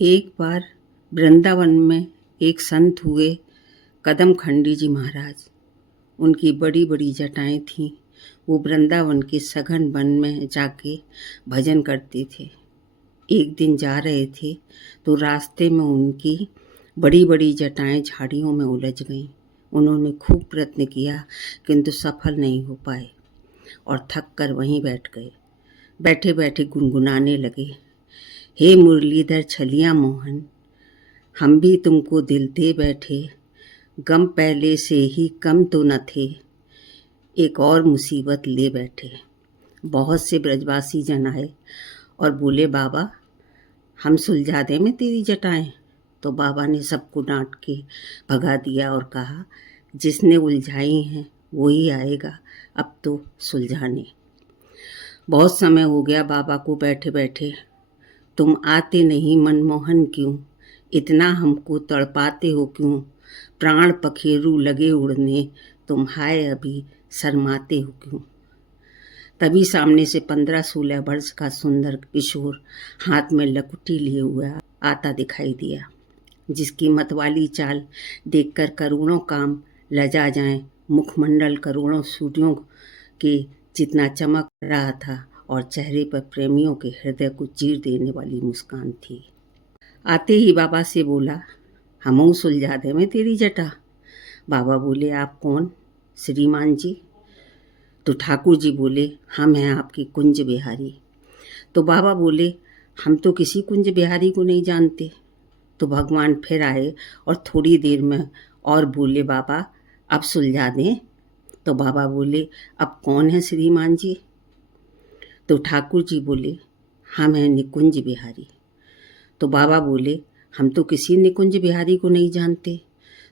एक बार वृंदावन में एक संत हुए कदमखंडी जी महाराज। उनकी बड़ी बड़ी जटाएं थीं। वो वृंदावन के सघन वन में जाके भजन करते थे। एक दिन जा रहे थे तो रास्ते में उनकी बड़ी बड़ी जटाएं झाड़ियों में उलझ गईं। उन्होंने खूब प्रयत्न किया किंतु सफल नहीं हो पाए और थक कर वहीं बैठ गए। बैठे बैठे गुनगुनाने लगे, हे मुरलीधर छलिया मोहन, हम भी तुमको दिल दे बैठे, गम पहले से ही कम तो न थे, एक और मुसीबत ले बैठे। बहुत से ब्रजवासी जन आए और बोले, बाबा हम सुलझा दें में तेरी जटाएं। तो बाबा ने सबको डांट के भगा दिया और कहा, जिसने उलझाई हैं वही आएगा अब तो सुलझाने। बहुत समय हो गया बाबा को बैठे बैठे, तुम आते नहीं मनमोहन क्यों, इतना हमको तड़पाते हो क्यों, प्राण पखेरु लगे उड़ने, तुम हाय अभी शर्माते हो क्यों। तभी सामने से 15-16 वर्ष का सुंदर किशोर हाथ में लकुटी लिए हुआ आता दिखाई दिया, जिसकी मतवाली चाल देखकर करोड़ों काम लजा जाएं। मुखमंडल करोड़ों सूर्यों के जितना चमक रहा था और चेहरे पर प्रेमियों के हृदय को चीर देने वाली मुस्कान थी। आते ही बाबा से बोला, हमऊ सुलझा दे में तेरी जटा। बाबा बोले, आप कौन श्रीमान जी? तो ठाकुर जी बोले, हम हैं आपके कुंज बिहारी। तो बाबा बोले, हम तो किसी कुंज बिहारी को नहीं जानते। तो भगवान फिर आए और थोड़ी देर में और बोले, बाबा अब सुलझा दें। तो बाबा बोले, अब कौन है श्रीमान जी? तो ठाकुर जी बोले, हम हैं निकुंज बिहारी। तो बाबा बोले, हम तो किसी निकुंज बिहारी को नहीं जानते।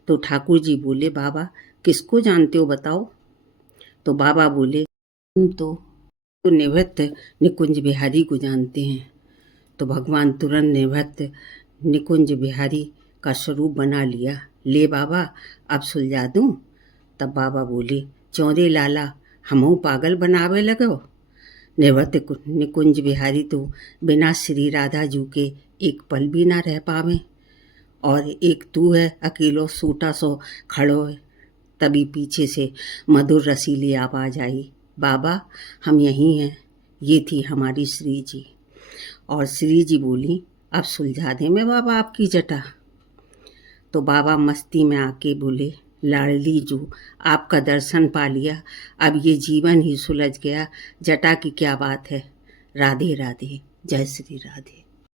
तो ठाकुर जी बोले, बाबा किसको जानते हो बताओ। तो बाबा बोले, तुम तो निवृत्त निकुंज बिहारी को जानते हैं। तो भगवान तुरंत निवृत्त निकुंज बिहारी का स्वरूप बना लिया। ले बाबा अब सुलझा दूं। तब बाबा बोले, चौरे लाला हमहू पागल बनावे लगो। निवृत्त निकुंज बिहारी तो बिना श्री राधा जू के एक पल भी ना रह पावे, और एक तू है अकेलो सूटा सो खड़ो है। तभी पीछे से मधुर रसीली आवाज आई, बाबा हम यहीं हैं। ये थी हमारी श्री जी। और श्री जी बोली, अब सुलझा दें मैं बाबा आपकी जटा। तो बाबा मस्ती में आके बोले, लाडली जो आपका दर्शन पा लिया, अब ये जीवन ही सुलझ गया, जटा की क्या बात है। राधे राधे, जय श्री राधे।